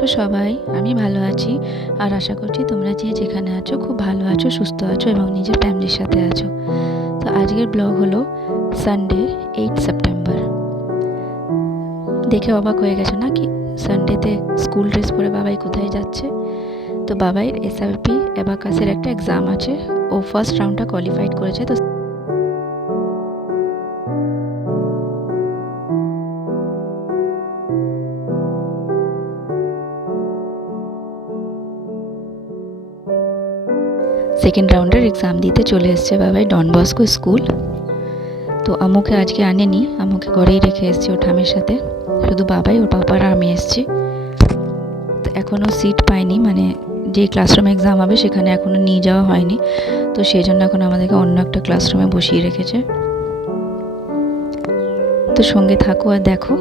আছো সবাই? আমি ভালো আছি আর আশা করছি তোমরা যে যেখানে আছো খুব ভালো আছো, সুস্থ আছো এবং নিজের ফ্যামিলির সাথে আছো। তো আজকের ব্লগ হলো সানডে এইট সেপ্টেম্বর দেখে অবাক হয়ে গেছো না কি? সানডেতে স্কুল ড্রেস পরে বাবাই কোথায় যাচ্ছে? তো বাবাইয়ের এসআরপি অ্যাবাকাসের একটা এক্সাম আছে। ও ফার্স্ট রাউন্ডটা কোয়ালিফাইড করেছে, তো সেকেন্ড রাউন্ডের এক্সাম দিতে চলে এসছে বাবাই ডন বস্কো স্কুল তো আমুকে আজকে আনেনি আমুকে ঘরেই রেখে এসছি ওর ঠামের সাথে। শুধু বাবাই, ওর পাপার আমি এসছি। তো এখনও সিট পাইনি মানে যে ক্লাসরুমে এক্সাম হবে সেখানে এখনও নিয়ে যাওয়া হয়নি। তো সেই জন্য এখন আমাদেরকে অন্য একটা ক্লাসরুমে বসিয়ে রেখেছে। তো সঙ্গে থাকো আর দেখো।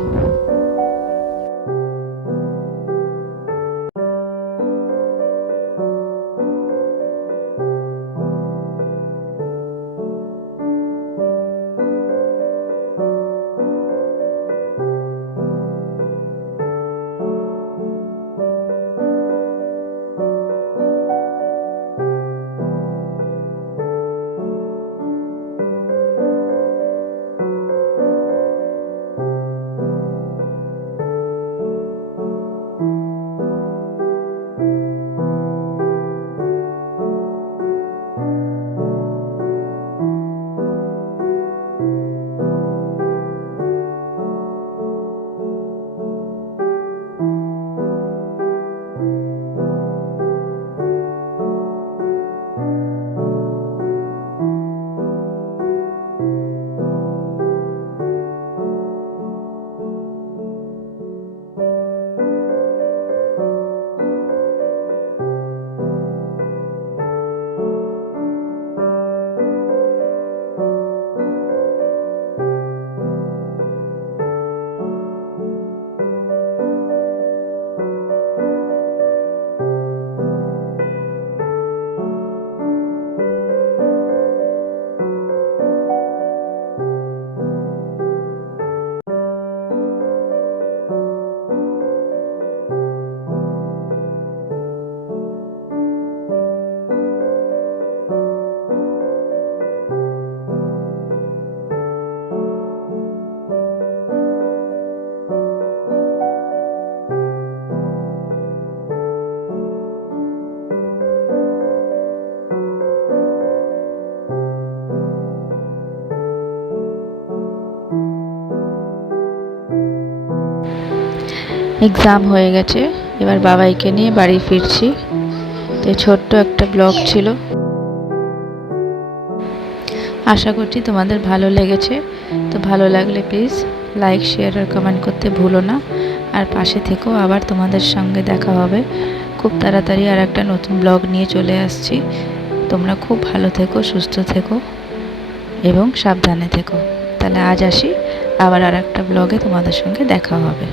এক্সাম হয়ে গেছে। এবার বাবাইকে নিয়ে বাড়ি ফিরছি। তো ছোট্ট একটা ব্লগ ছিল। আশা করছি তোমাদের ভালো লেগেছে। তো ভালো লাগলে প্লিজ লাইক শেয়ার আর কমেন্ট করতে ভুলো না। আর পাশে থেকেও আবার তোমাদের সঙ্গে দেখা হবে। খুব তাড়াতাড়ি আর একটা নতুন ব্লগ নিয়ে চলে আসছি। তোমরা খুব ভালো থেকো, সুস্থ থেকো এবং সাবধানে থেকো। তাহলে আজ আসি। আবার আর একটা ব্লগে তোমাদের সঙ্গে দেখা হবে।